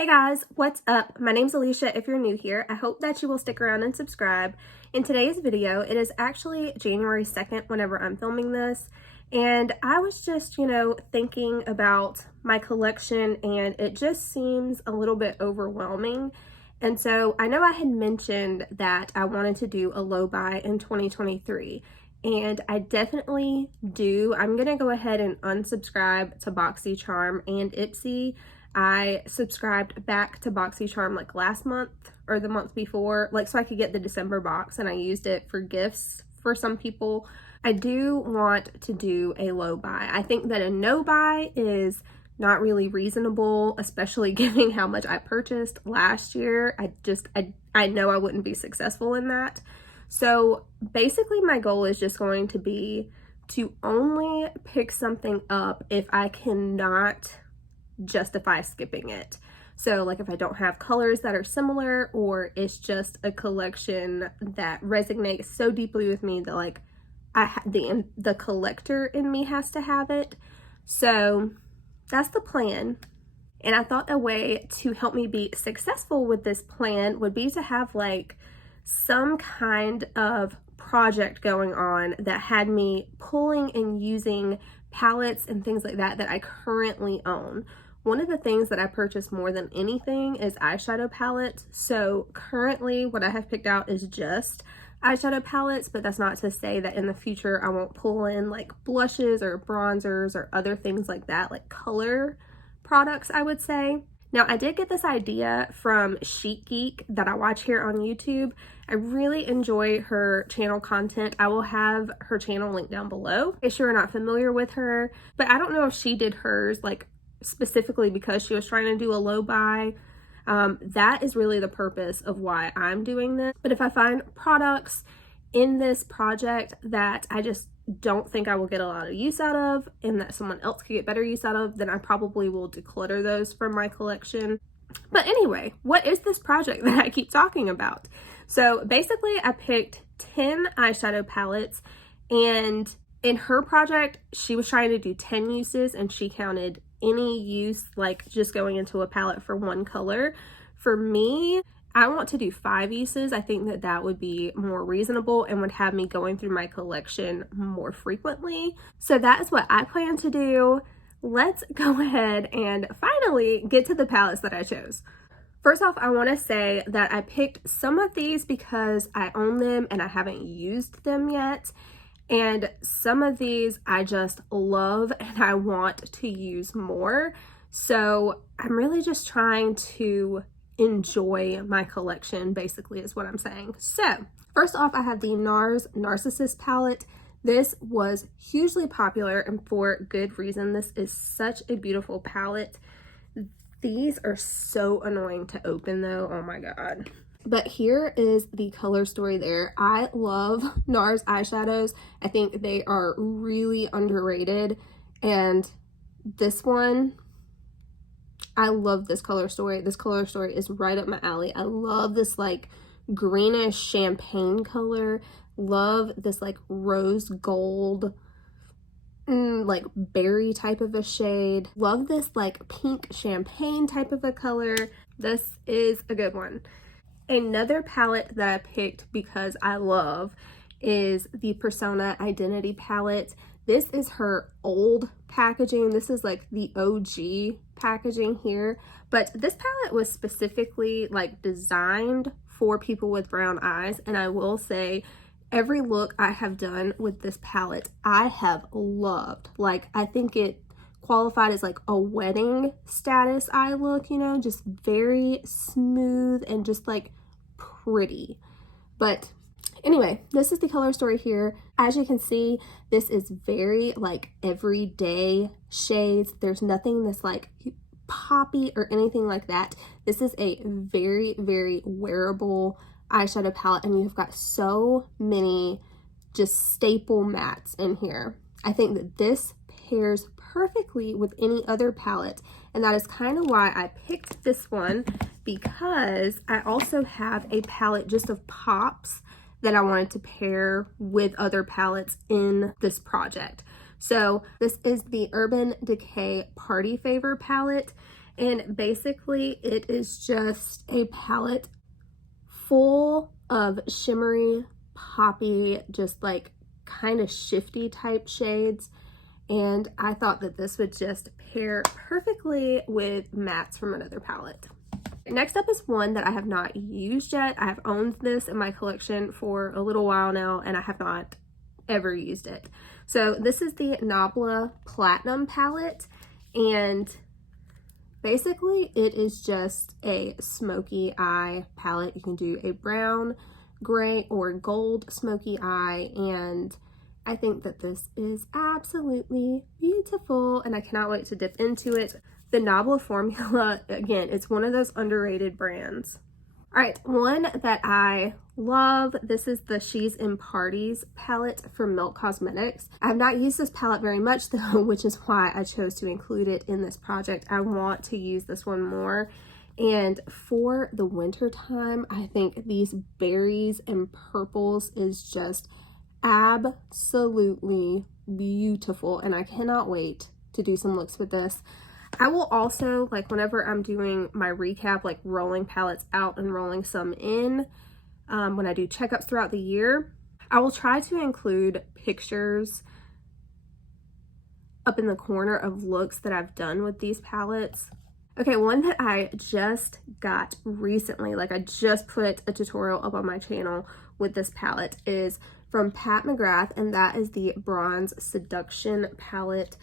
Hey guys, what's up? My name's Alicia if you're new here. I hope that you will stick around and subscribe. In today's video, it is actually January 2nd whenever I'm filming this, and I was just, thinking about my collection and it just seems a little bit overwhelming. And so I know I had mentioned that I wanted to do a low buy in 2023. And I definitely do. I'm gonna go ahead and unsubscribe to BoxyCharm and Ipsy. I subscribed back to BoxyCharm like last month or the month before, like so I could get the December box, and I used it for gifts for some people. I do want to do a low buy. I think that a no buy is not really reasonable, especially given how much I purchased last year. I know I wouldn't be successful in that. So basically my goal is just going to be to only pick something up if I cannot justify skipping it. So like if I don't have colors that are similar, or it's just a collection that resonates so deeply with me that like the collector in me has to have it. So that's the plan. And I thought a way to help me be successful with this plan would be to have like some kind of project going on that had me pulling and using palettes and things like that that I currently own. One of the things that I purchase more than anything is eyeshadow palettes. So currently what I have picked out is just eyeshadow palettes, but that's not to say that in the future I won't pull in like blushes or bronzers or other things like that, like color products, I would say. Now, I did get this idea from Chic Geek that I watch here on YouTube. I really enjoy her channel content. I will have her channel linked down below if you're not familiar with her, but I don't know if she did hers like specifically because she was trying to do a low buy. That is really the purpose of why I'm doing this. But if I find products in this project that I just don't think I will get a lot of use out of and that someone else could get better use out of, then I probably will declutter those from my collection. But anyway, what is this project that I keep talking about? So basically I picked 10 eyeshadow palettes, and in her project she was trying to do 10 uses and she counted any use like just going into a palette for one color. For me, I want to do 5 uses. I think that that would be more reasonable and would have me going through my collection more frequently. So that is what I plan to do. Let's go ahead and finally get to the palettes that I chose. First off, I want to say that I picked some of these because I own them and I haven't used them yet. And some of these I just love and I want to use more. So I'm really just trying to enjoy my collection, basically is what I'm saying. So first off, I have the NARS Narcissist palette. This was hugely popular and for good reason. This is such a beautiful palette. These are so annoying to open though, oh my god. But here is the color story there. I love NARS eyeshadows. I think they are really underrated. And this one, I love this color story. This color story is right up my alley. I love this like greenish champagne color. Love this like rose gold, like berry type of a shade. Love this like pink champagne type of a color. This is a good one. Another palette that I picked because I love is the Persona Identity palette. This is her old packaging. This is like the OG packaging here, but this palette was specifically like designed for people with brown eyes. And I will say every look I have done with this palette, I have loved. Like, I think it qualified as like a wedding status eye look, just very smooth and just like pretty. But anyway, this is the color story here. As you can see, this is very like everyday shades. There's nothing that's like poppy or anything like that. This is a very, very wearable eyeshadow palette, and you've got so many just staple mattes in here. I think that this pairs perfectly with any other palette, and that is kind of why I picked this one, because I also have a palette just of pops that I wanted to pair with other palettes in this project. So this is the Urban Decay Party Favor palette, And basically it is just a palette full of shimmery, poppy, just like kind of shifty type shades. And I thought that this would just pair perfectly with mattes from another palette. Next up is one that I have not used yet. I have owned this in my collection for a little while now, and I have not ever used it. So this is the Nabla Platinum palette, and basically it is just a smoky eye palette. You can do a brown, gray, or gold smoky eye, and I think that this is absolutely beautiful, and I cannot wait to dip into it. The Nabla formula, again, it's one of those underrated brands. All right, one that I love, this is the She's in Parties palette from Milk Cosmetics. I have not used this palette very much though, which is why I chose to include it in this project. I want to use this one more. And for the winter time, I think these berries and purples is just absolutely beautiful, and I cannot wait to do some looks with this. I will also, like whenever I'm doing my recap, like rolling palettes out and rolling some in, when I do checkups throughout the year, I will try to include pictures up in the corner of looks that I've done with these palettes. Okay, one that I just got recently, like I just put a tutorial up on my channel with this palette, is from Pat McGrath, and that is the Bronze Seduction palette.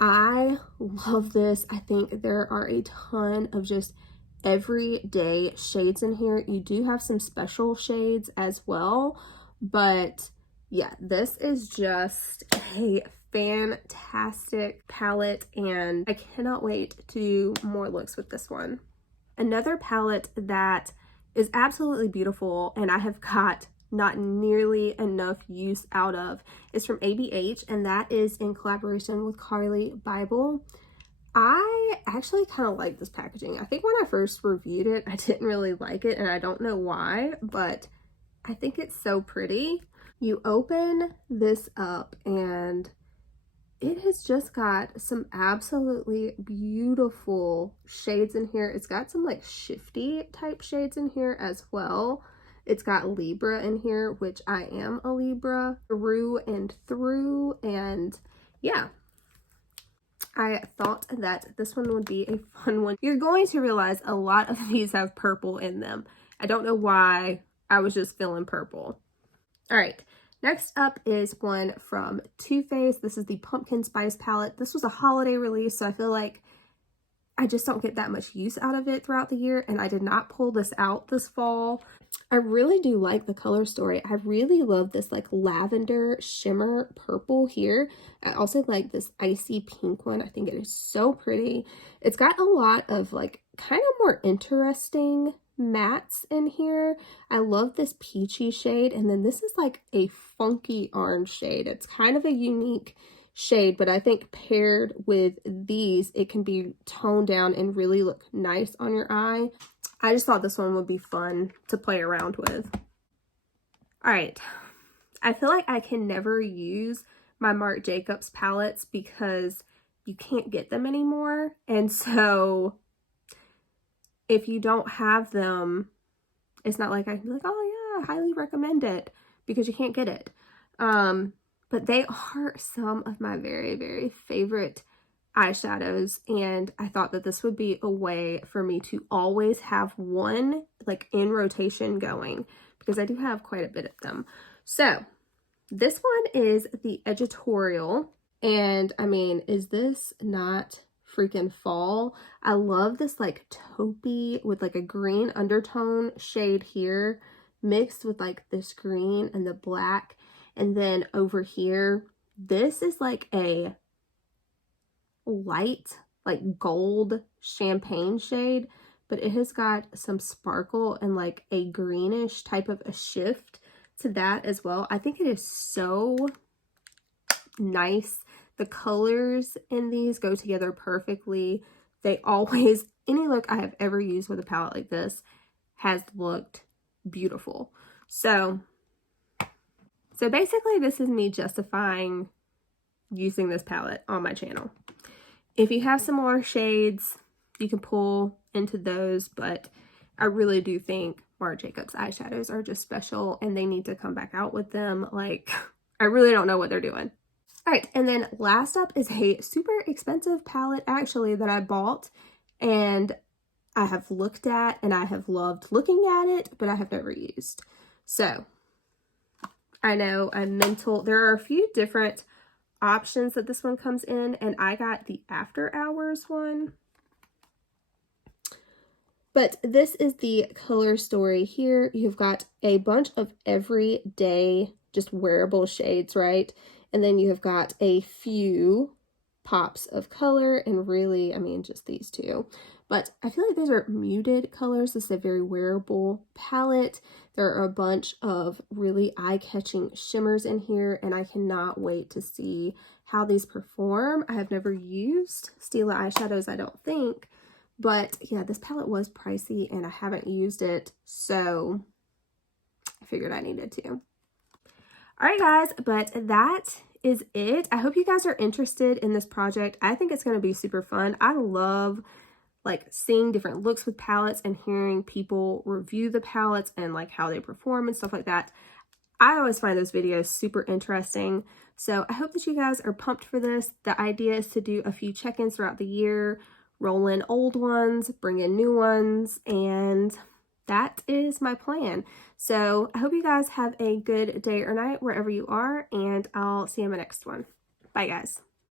I love this. I think there are a ton of just everyday shades in here. You do have some special shades as well, but yeah, this is just a fantastic palette, and I cannot wait to do more looks with this one. Another palette that is absolutely beautiful and I have got not nearly enough use out of is from ABH, and that is in collaboration with Carly Bible. I actually kind of like this packaging. I think when I first reviewed it, I didn't really like it, and I don't know why, but I think it's so pretty. You open this up and it has just got some absolutely beautiful shades in here. It's got some like shifty type shades in here as well. It's got Libra in here, which I am a Libra through and through, and yeah, I thought that this one would be a fun one. You're going to realize a lot of these have purple in them. I don't know why, I was just feeling purple. All right, next up is one from Too Faced. This is the Pumpkin Spice palette. This was a holiday release, so I feel like I just don't get that much use out of it throughout the year, and I did not pull this out this fall. I really do like the color story. I really love this like lavender shimmer purple here. I also like this icy pink one. I think it is so pretty. It's got a lot of like kind of more interesting mattes in here. I love this peachy shade, and then this is like a funky orange shade. It's kind of a unique shade, but I think paired with these, it can be toned down and really look nice on your eye. I just thought this one would be fun to play around with. All right, I feel like I can never use my Marc Jacobs palettes because you can't get them anymore, and so if you don't have them, it's not like I can be like, oh yeah, I highly recommend it, because you can't get it. But they are some of my very, very favorite eyeshadows, and I thought that this would be a way for me to always have one like in rotation going, because I do have quite a bit of them. So this one is the Editorial, and I mean, is this not freaking fall? I love this like taupey with like a green undertone shade here mixed with like this green and the black. And then over here, this is like a light, like gold champagne shade, but it has got some sparkle and like a greenish type of a shift to that as well. I think it is so nice. The colors in these go together perfectly. They always, any look I have ever used with a palette like this has looked beautiful. So basically this is me justifying using this palette on my channel. If you have similar shades, you can pull into those, but I really do think Marc Jacobs eyeshadows are just special and they need to come back out with them. Like, I really don't know what they're doing. All right, and then last up is a super expensive palette actually that I bought and I have looked at and I have loved looking at it, but I have never used. So I know there are a few different options that this one comes in, and I got the After Hours one. But this is the color story here. You've got a bunch of everyday, just wearable shades, right? And then you have got a few pops of color, and really, I mean, just these two. But I feel like those are muted colors. This is a very wearable palette. There are a bunch of really eye-catching shimmers in here, and I cannot wait to see how these perform. I have never used Stila eyeshadows, I don't think. But yeah, this palette was pricey and I haven't used it, so I figured I needed to. All right, guys, but that is it. I hope you guys are interested in this project. I think it's going to be super fun. I love like seeing different looks with palettes and hearing people review the palettes and like how they perform and stuff like that. I always find those videos super interesting. So I hope that you guys are pumped for this. The idea is to do a few check-ins throughout the year, roll in old ones, bring in new ones, and that is my plan. So I hope you guys have a good day or night wherever you are, and I'll see you in my next one. Bye, guys.